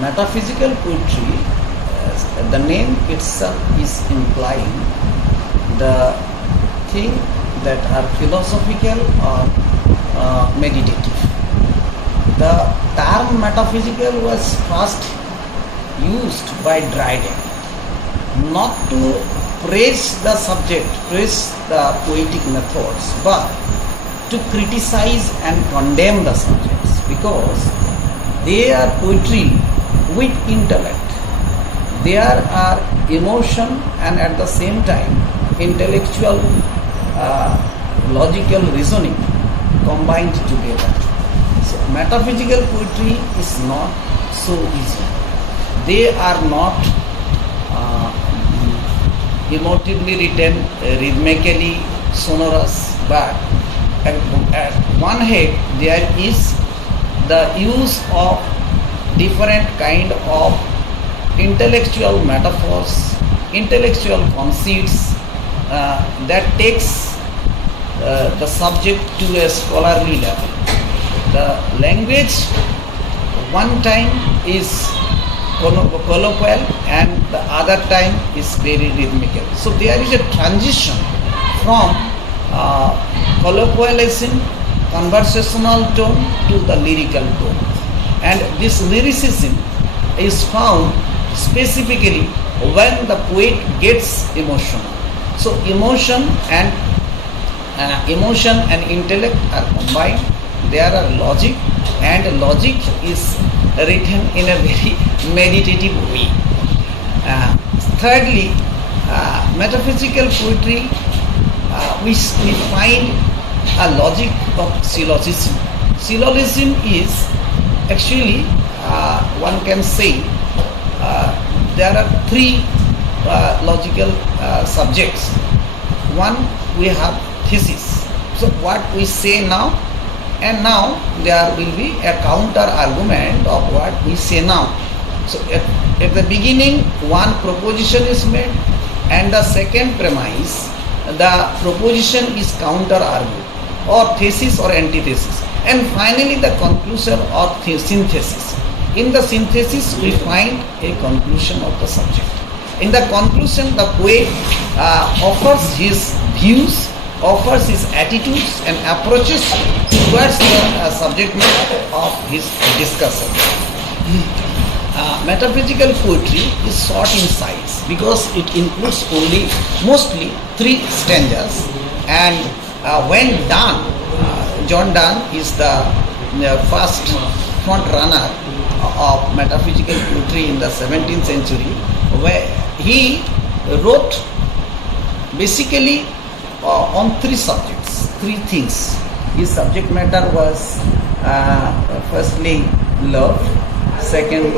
metaphysical poetry, the name itself is implying the thing that are philosophical or meditative. The term metaphysical was first used by Dryden not to praise the subject, praise the poetic methods, but to criticize and condemn the subjects, because they are poetry with intellect. There are emotion and at the same time intellectual logical reasoning combined together. So metaphysical poetry is not so easy. They are not emotively written, rhythmically sonorous, but at one head there is the use of different kind of intellectual metaphors, intellectual conceits that takes the subject to a scholarly level. The language one time is colloquial and the other time is very rhythmical. So there is a transition from colloquialism, conversational tone to the lyrical tone. And this lyricism is found specifically when the poet gets emotional. So emotion and intellect are combined. There are logic, and logic is written in a very meditative way. Thirdly, metaphysical poetry, we find a logic of syllogism. Syllogism is actually, one can say, there are three logical subjects. One, we have thesis. So what we say now, and now there will be a counter argument of what we say now. So at the beginning, one proposition is made, and the second premise, the proposition is counter argued, or thesis or antithesis, and finally the conclusion or synthesis. In the synthesis, we find a conclusion of the subject. In the conclusion, the poet offers his views, offers his attitudes and approaches towards the subject matter of his discussion. Metaphysical poetry is short in size because it includes mostly 3 stanzas, and when Donne, John Donne is the first front runner of metaphysical poetry in the 17th century, where he wrote basically on 3 subjects, 3 things. His subject matter was firstly love, second